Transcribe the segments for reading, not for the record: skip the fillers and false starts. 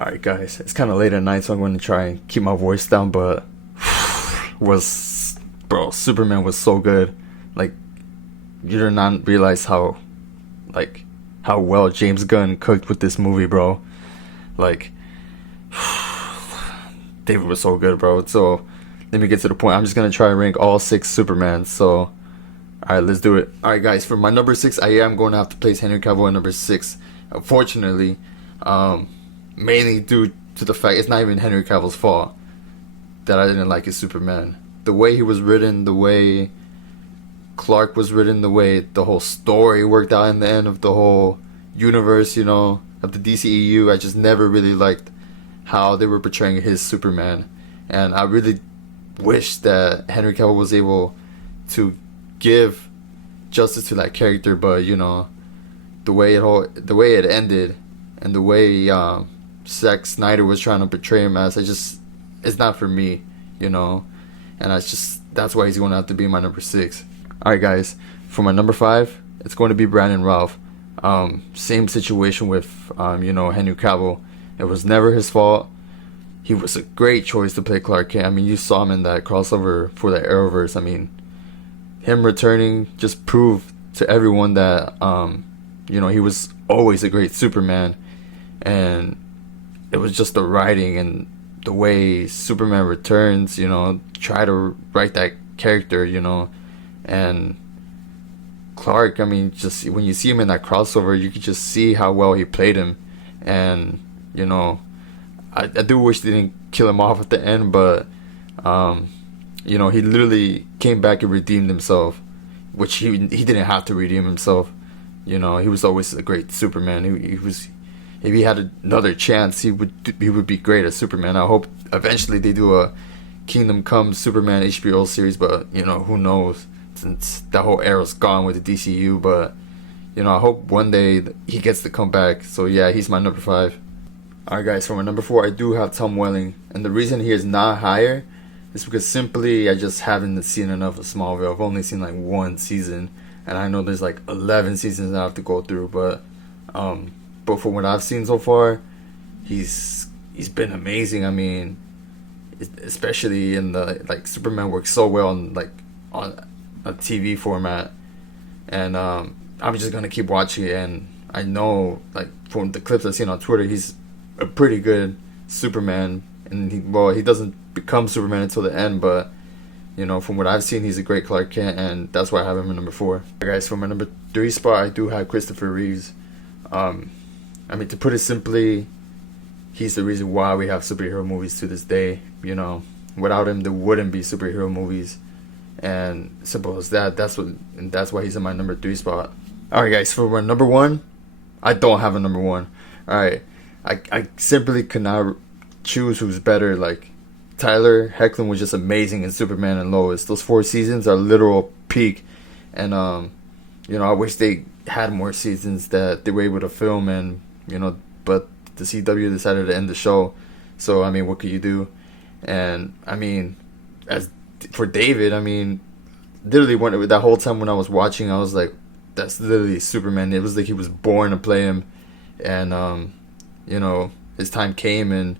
Alright guys, it's kind of late at night, so I'm going to try and keep my voice down, but was, bro, Superman was so good. Like, you do not realize like, how well James Gunn cooked with this movie, bro. Like, David was so good, bro. So, let me get to the point. I'm just going to try and rank all 6 Supermans, so, alright, let's do it. Alright guys, for my number 6, I am going to have to place Henry Cavill at number 6. Unfortunately, mainly due to the fact it's not even Henry Cavill's fault that I didn't like his Superman. The way he was written, the way Clark was written, the way the whole story worked out in the end of the whole universe, of the DCEU, I just never really liked how they were portraying his Superman. And I really wish that Henry Cavill was able to give justice to that character, but the way it ended and the way Zack Snyder was trying to portray him as, it's not for me, and that's why he's going to have to be my number 6. Alright guys, for my number 5, it's going to be Brandon Routh. Same situation with Henry Cavill. It was never his fault. He was a great choice to play Clark Kent. I mean, you saw him in that crossover for the Arrowverse. I mean, him returning just proved to everyone that he was always a great Superman. And it was just the writing and the way Superman Returns, try to write that character, and Clark, I mean, just when you see him in that crossover, you could just see how well he played him. And I do wish they didn't kill him off at the end, but he literally came back and redeemed himself, which he didn't have to redeem himself. He was always a great Superman. He was, if he had another chance, he would be great as Superman. I hope eventually they do a Kingdom Come Superman HBO series, but who knows, since that whole era's gone with the DCU. But I hope one day he gets to come back. So yeah, he's my number 5. Alright guys, for my number 4, I do have Tom Welling, and the reason he is not higher is because simply I just haven't seen enough of Smallville. I've only seen like 1 season, and I know there's like 11 seasons I have to go through, but from what I've seen so far, he's been amazing. I mean, especially in the Superman works so well on a TV format, and I'm just gonna keep watching it. And I know from the clips I've seen on Twitter, he's a pretty good Superman, and he doesn't become Superman until the end, but from what I've seen, he's a great Clark Kent, and that's why I have him at number 4. Guys, for my number 3 spot, I do have Christopher Reeves. I mean, to put it simply, he's the reason why we have superhero movies to this day. Without him, there wouldn't be superhero movies, and simple as that. That's why he's in my number 3 spot. All right, guys, for my number 1, I don't have a number 1. All right, I simply could not choose who's better. Tyler Hoechlin was just amazing in Superman and Lois. Those 4 seasons are literal peak, and I wish they had more seasons that they were able to film, and but the CW decided to end the show. So I mean, what could you do? And I mean, as for David, I mean, literally that whole time when I was watching, I was like, that's literally Superman. It was like he was born to play him, and his time came, and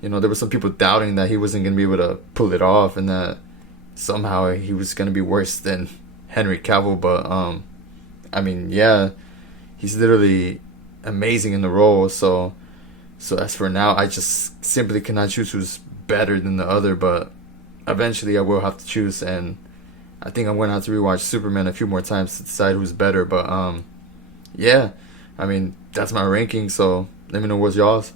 there were some people doubting that he wasn't gonna be able to pull it off, and that somehow he was gonna be worse than Henry Cavill. But I mean, yeah, he's literally amazing in the role. So as for now, I just simply cannot choose who's better than the other, but eventually I will have to choose, and I think I'm gonna have to rewatch Superman a few more times to decide who's better. But yeah, I mean, that's my ranking, so let me know what's y'all's.